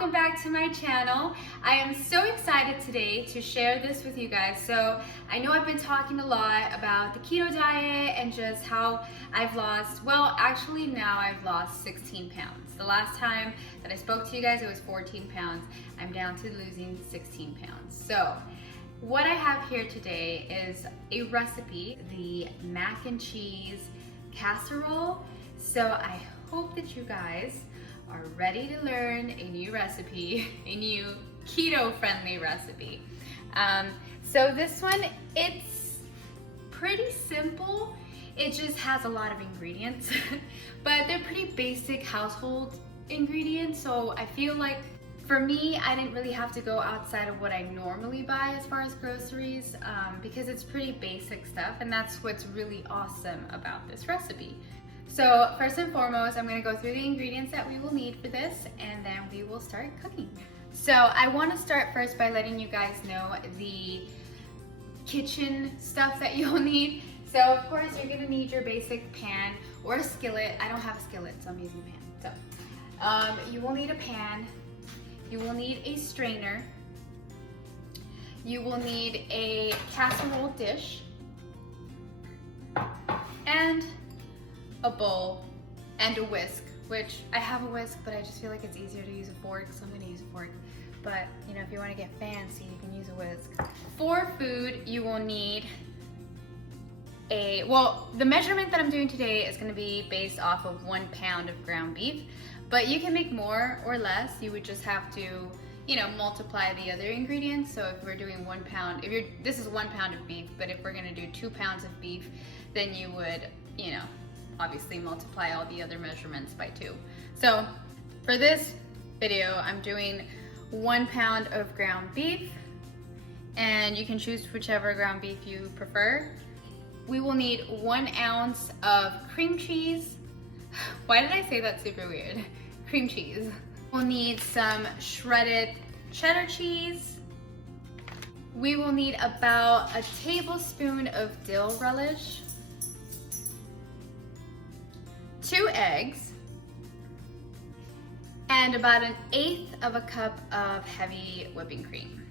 welcome back to my channel. I am so excited today to share this with you guys. So I know I've been talking a lot about the keto diet and just how I've lost, well, actually now I've lost 16 pounds. The last time that I spoke to you guys, it was 14 pounds. I'm down to losing 16 pounds. So what I have here today is a recipe, the mac and cheese casserole. So I hope that you guys are ready to learn a new recipe, a new keto-friendly recipe. So this one, it's pretty simple. It just has a lot of ingredients, but they're pretty basic household ingredients. So I feel like for me, I didn't really have to go outside of what I normally buy as far as groceries because it's pretty basic stuff, and that's what's really awesome about this recipe. So first and foremost, I'm gonna go through the ingredients that we will need for this, and then we will start cooking. So I wanna start first by letting you guys know the kitchen stuff that you'll need. So of course, you're gonna need your basic pan or a skillet. I don't have a skillet, so I'm using a pan. So you will need a pan. You will need a strainer. You will need a casserole dish and a bowl and a whisk, which I have a whisk, but I just feel like it's easier to use a fork, so I'm gonna use a fork. But you know, if you wanna get fancy, you can use a whisk. For food, you will need the measurement that I'm doing today is gonna be based off of 1 pound of ground beef, but you can make more or less. You would just have to, you know, multiply the other ingredients. So if we're doing 1 pound, this is 1 pound of beef, but if we're gonna do 2 pounds of beef, then you would, you know, obviously multiply all the other measurements by 2. So for this video, I'm doing 1 pound of ground beef, and you can choose whichever ground beef you prefer. We will need 1 ounce of cream cheese. Why did I say that super weird? Cream cheese. We'll need some shredded cheddar cheese. We will need about a tablespoon of dill relish, 2 eggs, and about 1/8 of a cup of heavy whipping cream.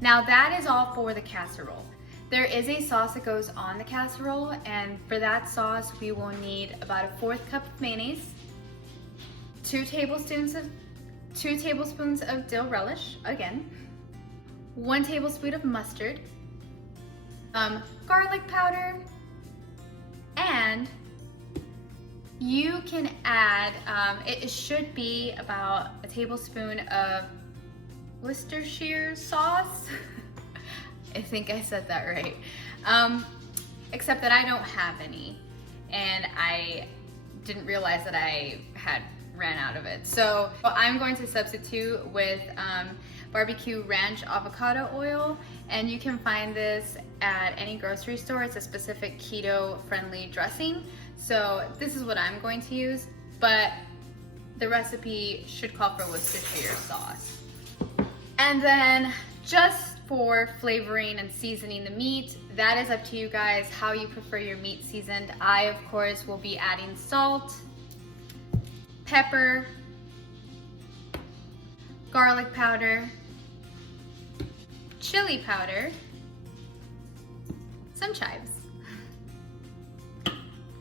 Now that is all for the casserole. There is a sauce that goes on the casserole, and for that sauce we will need about 1/4 cup of mayonnaise, 2 tablespoons of dill relish, again, 1 tablespoon of mustard, garlic powder, and you can add, it should be about a tablespoon of Worcestershire sauce. I think I said that right. Except that I don't have any, and I didn't realize that I had ran out of it. So I'm going to substitute with barbecue ranch avocado oil, and you can find this at any grocery store. It's a specific keto-friendly dressing. So this is what I'm going to use, but the recipe should call for Worcestershire sauce. And then just for flavoring and seasoning the meat, that is up to you guys how you prefer your meat seasoned. I, of course, will be adding salt, pepper, garlic powder, chili powder, some chives.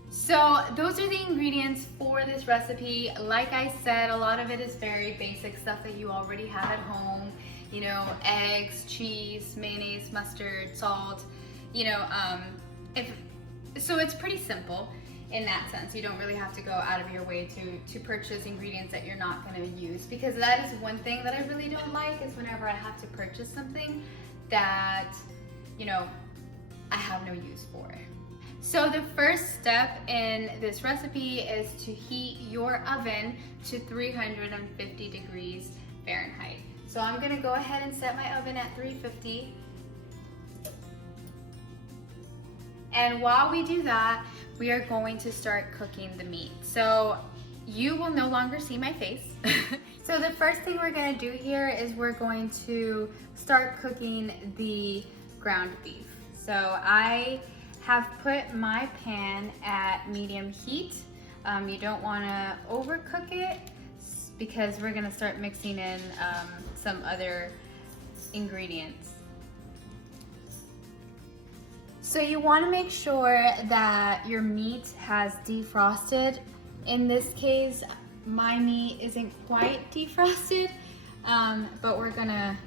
So those are the ingredients for this recipe. Like I said, a lot of it is very basic stuff that you already have at home. You know, eggs, cheese, mayonnaise, mustard, salt, you know, so it's pretty simple in that sense. You don't really have to go out of your way to purchase ingredients that you're not gonna use, because that is one thing that I really don't like, is whenever I have to purchase something that, you know, I have no use for. So the first step in this recipe is to heat your oven to 350 degrees Fahrenheit. So I'm gonna go ahead and set my oven at 350. And while we do that, we are going to start cooking the meat. So you will no longer see my face. So the first thing we're gonna do here is we're going to start cooking the ground beef. So I have put my pan at medium heat. You don't wanna overcook it, because we're gonna start mixing in some other ingredients. So you want to make sure that your meat has defrosted. In this case, my meat isn't quite defrosted, but we're gonna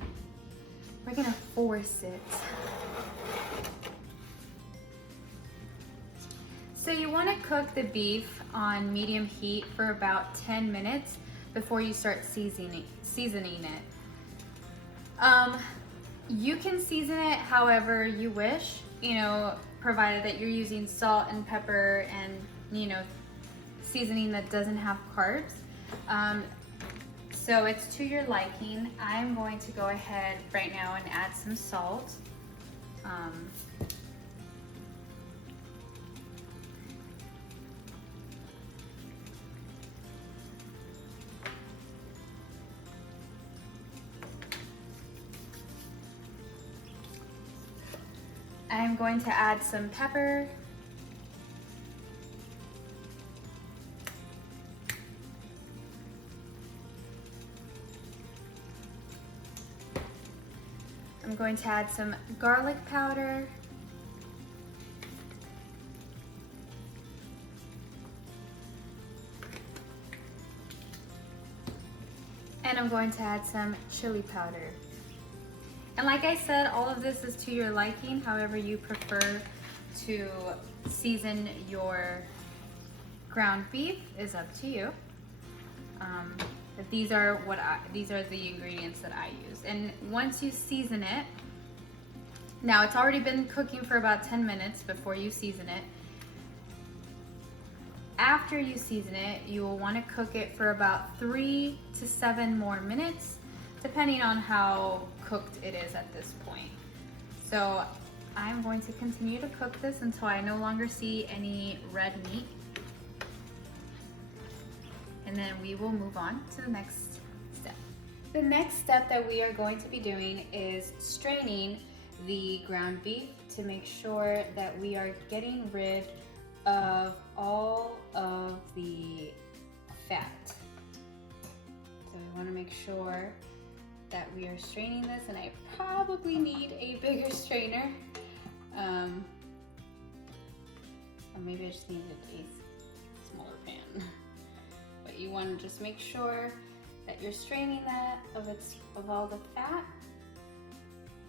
force it. So you want to cook the beef on medium heat for about 10 minutes before you start seasoning it. You can season it however you wish, you know, provided that you're using salt and pepper and, you know, seasoning that doesn't have carbs. So it's to your liking. I'm going to go ahead right now and add some salt. I'm going to add some pepper. I'm going to add some garlic powder. And I'm going to add some chili powder. And like I said, all of this is to your liking, however you prefer to season your ground beef is up to you. But these are the ingredients that I use. And once you season it, now it's already been cooking for about 10 minutes before you season it. After you season it, you will want to cook it for about 3 to 7 more minutes, depending on how cooked it is at this point. So I'm going to continue to cook this until I no longer see any red meat. And then we will move on to the next step. The next step that we are going to be doing is straining the ground beef to make sure that we are getting rid of all of the fat. So we want to make sure that we are straining this, and I probably need a bigger strainer. Or maybe I just needed a smaller pan. But you want to just make sure that you're straining that of all the fat.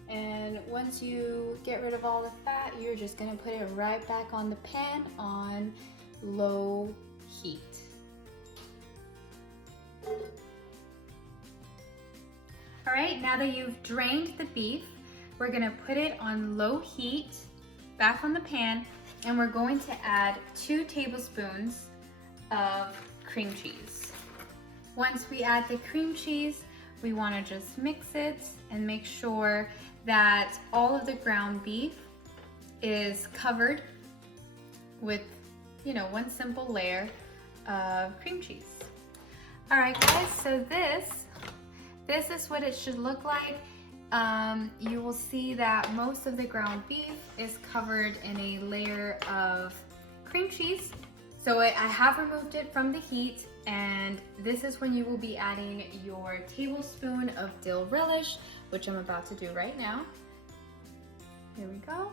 And once you get rid of all the fat, you're just gonna put it right back on the pan on low heat. All right, now that you've drained the beef, we're gonna put it on low heat, back on the pan, and we're going to add 2 tablespoons of cream cheese. Once we add the cream cheese, we wanna just mix it and make sure that all of the ground beef is covered with, you know, one simple layer of cream cheese. All right, guys, so this is what it should look like. You will see that most of the ground beef is covered in a layer of cream cheese. So I have removed it from the heat, and this is when you will be adding your tablespoon of dill relish, which I'm about to do right now. Here we go.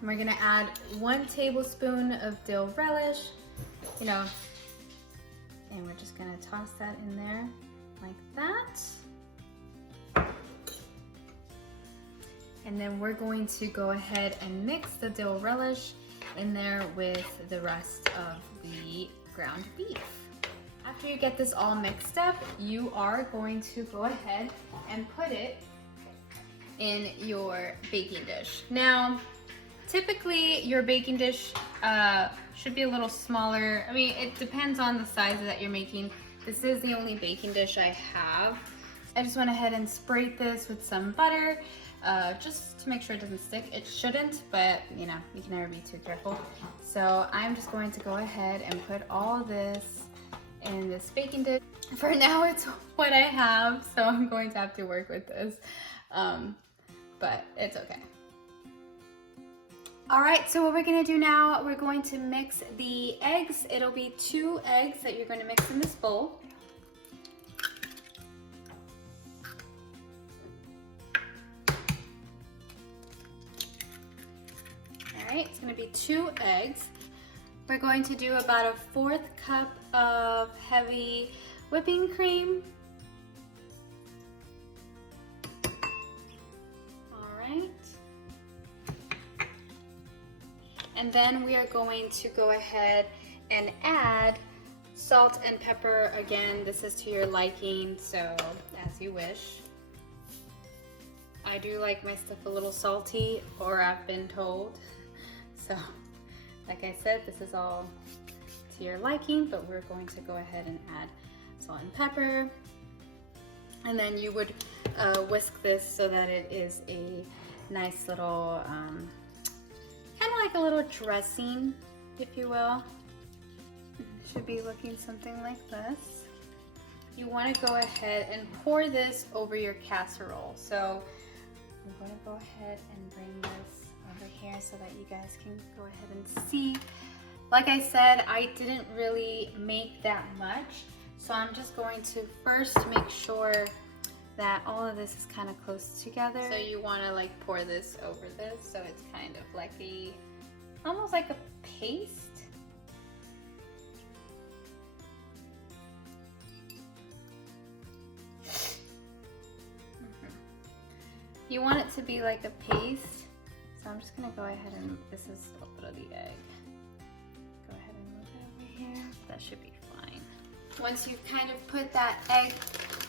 And we're gonna add 1 tablespoon of dill relish, you know, and we're just gonna toss that in there like that. And then we're going to go ahead and mix the dill relish in there with the rest of the ground beef. After you get this all mixed up, you are going to go ahead and put it in your baking dish. Now, typically your baking dish should be a little smaller. I mean, it depends on the size that you're making. This is the only baking dish I have. I just went ahead and sprayed this with some butter, just to make sure it doesn't stick. It shouldn't, but you know, you can never be too careful. So I'm just going to go ahead and put all this in this baking dish. For now, it's what I have, so I'm going to have to work with this, but it's okay. All right, so what we're gonna do now, we're going to mix the eggs. It'll be 2 eggs that you're gonna mix in this bowl. right, it's gonna be 2 eggs. We're going to do about a 1/4 cup of heavy whipping cream. All right. And then we are going to go ahead and add salt and pepper. Again, this is to your liking, so as you wish. I do like my stuff a little salty, or I've been told. So, like I said, this is all to your liking, but we're going to go ahead and add salt and pepper. And then you would whisk this so that it is a nice little, kind of like a little dressing, if you will. It should be looking something like this. You want to go ahead and pour this over your casserole. So I'm going to go ahead and bring this over here so that you guys can go ahead and see. Like I said, I didn't really make that much, so I'm just going to first make sure that all of this is kind of close together. So you want to like pour this over this so it's kind of like a, almost like a paste. You want it to be like a paste, so I'm just gonna go ahead and, this is a little bit of the egg. Go ahead and move it over here. That should be fine. Once you've kind of put that egg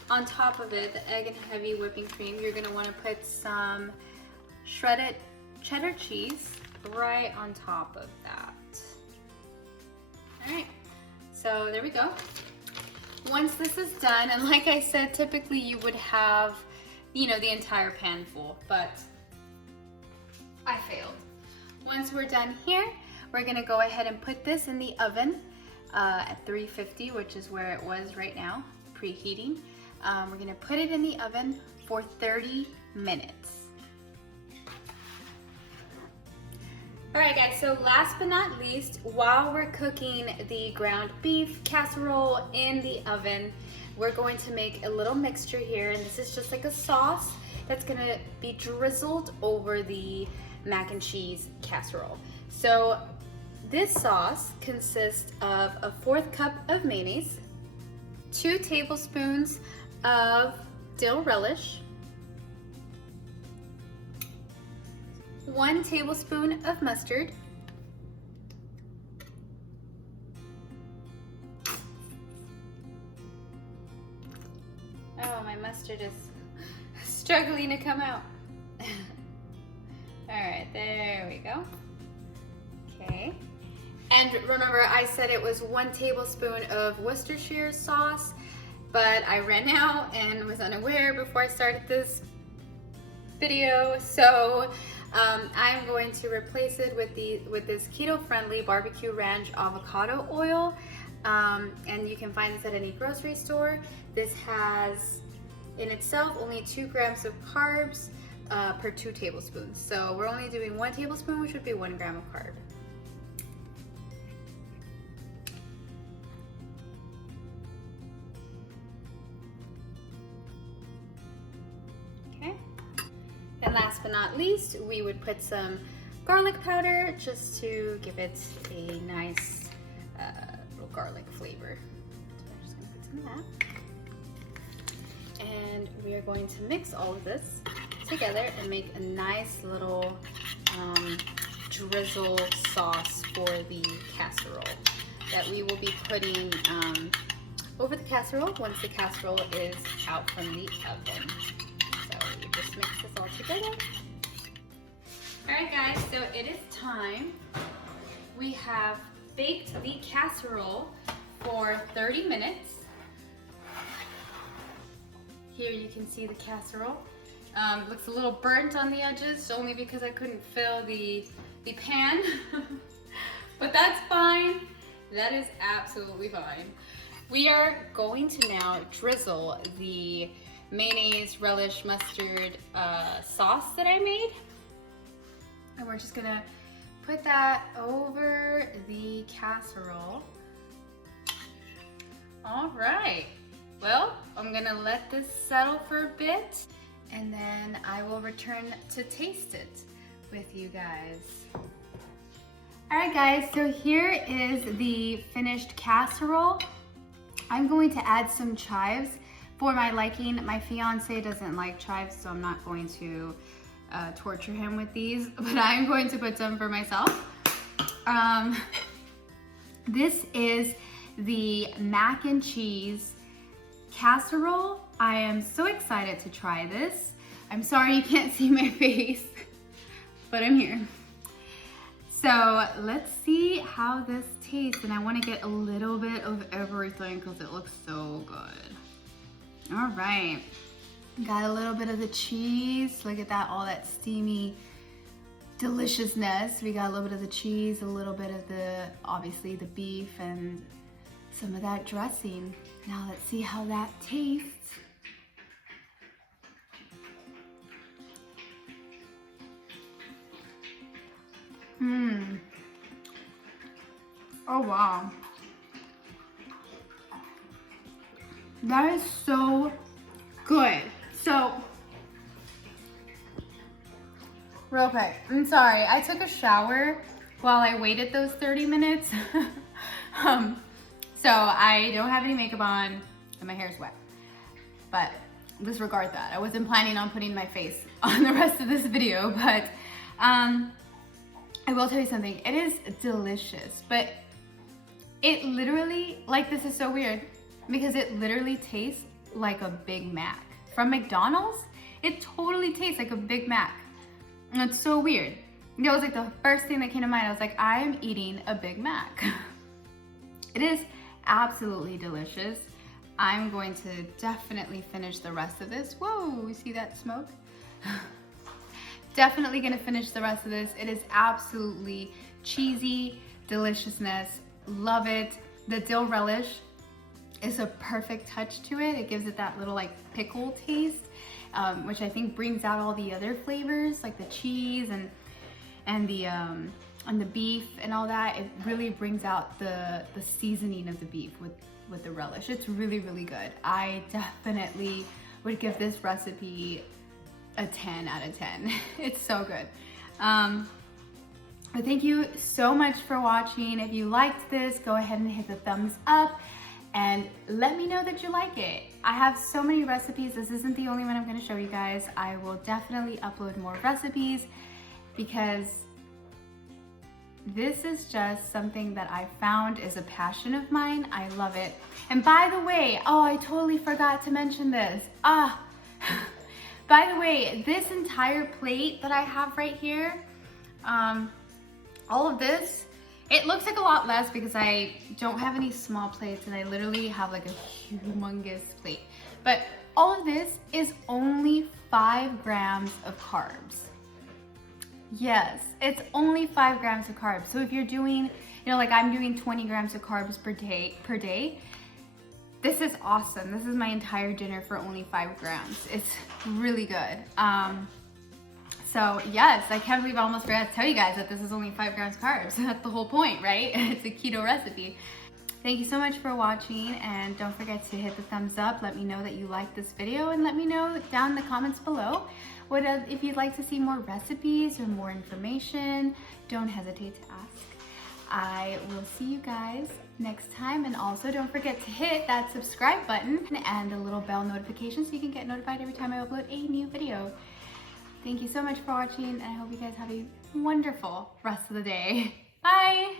on top of it, the egg and heavy whipping cream, you're gonna wanna put some shredded cheddar cheese right on top of that. All right, so there we go. Once this is done, and like I said, typically you would have, you know, the entire pan full, but I failed. Once we're done here, we're gonna go ahead and put this in the oven at 350, which is where it was right now, preheating. We're gonna put it in the oven for 30 minutes. All right guys, so last but not least, while we're cooking the ground beef casserole in the oven, we're going to make a little mixture here, and this is just like a sauce that's gonna be drizzled over the mac and cheese casserole. So this sauce consists of a 1/4 cup of mayonnaise, 2 tablespoons of dill relish, 1 tablespoon of mustard, oh, my mustard is struggling to come out. All right, there we go. Okay. And remember, I said it was 1 tablespoon of Worcestershire sauce, but I ran out and was unaware before I started this video. So I'm going to replace it with this keto-friendly barbecue ranch avocado oil. And you can find this at any grocery store. This has in itself only 2 grams of carbs per 2 tablespoons. So we're only doing 1 tablespoon, which would be 1 gram of carb. Okay. And last but not least, we would put some garlic powder just to give it a nice little garlic flavor. So we're just gonna put some of that. And we are going to mix all of this together and make a nice little drizzle sauce for the casserole that we will be putting over the casserole once the casserole is out from the oven. So you just mix this all together. All right guys, so it is time. We have baked the casserole for 30 minutes. Here you can see the casserole. Looks a little burnt on the edges, only because I couldn't fill the pan. But that's fine. That is absolutely fine. We are going to now drizzle the mayonnaise, relish, mustard sauce that I made. And we're just gonna put that over the casserole. All right. Well, I'm gonna let this settle for a bit, and then I will return to taste it with you guys. All right guys, so here is the finished casserole. I'm going to add some chives for my liking. My fiance doesn't like chives, so I'm not going to torture him with these, but I'm going to put some for myself. This is the mac and cheese casserole. I am so excited to try this. I'm sorry you can't see my face, but I'm here. So let's see how this tastes, and I want to get a little bit of everything because it looks so good. All right, got a little bit of the cheese. Look at that, all that steamy deliciousness. We got a little bit of the cheese, a little bit of the, obviously the beef, and some of that dressing. Now let's see how that tastes. Oh wow. That is so good. So, real quick, I'm sorry, I took a shower while I waited those 30 minutes. So I don't have any makeup on and my hair is wet, but disregard that. I wasn't planning on putting my face on the rest of this video, but I will tell you something, it is delicious, but it literally, like, this is so weird because it literally tastes like a Big Mac. From McDonald's, it totally tastes like a Big Mac. And it's so weird. That was like the first thing that came to mind. I was like, I am eating a Big Mac. It is absolutely delicious. I'm going to definitely finish the rest of this. Whoa, you see that smoke? Definitely gonna finish the rest of this. It is absolutely cheesy deliciousness. Love it. The dill relish is a perfect touch to it. It gives it that little like pickle taste, which I think brings out all the other flavors like the cheese and the beef and all that. It really brings out the seasoning of the beef with the relish. It's really, really good. I definitely would give this recipe a 10 out of 10. It's so good. But thank you so much for watching. If you liked this, go ahead and hit the thumbs up and let me know that you like it. I have so many recipes. This isn't the only one I'm gonna show you guys. I will definitely upload more recipes because this is just something that I found is a passion of mine. I love it. And by the way, oh, I totally forgot to mention this. By the way, this entire plate that I have right here, all of this, it looks like a lot less because I don't have any small plates and I literally have like a humongous plate. But all of this is only 5 grams of carbs. Yes, it's only 5 grams of carbs. So if you're doing, you know, like I'm doing 20 grams of carbs per day, this is awesome. This is my entire dinner for only 5 grams. It's really good. So yes, I can't believe I almost forgot to tell you guys that this is only 5 grams carbs. That's the whole point, right? It's a keto recipe. Thank you so much for watching, and don't forget to hit the thumbs up. Let me know that you liked this video, and let me know down in the comments below if you'd like to see more recipes or more information. Don't hesitate to ask. I will see you guys next time, and also don't forget to hit that subscribe button and the little bell notification so you can get notified every time I upload a new video. Thank you so much for watching, and I hope you guys have a wonderful rest of the day. Bye!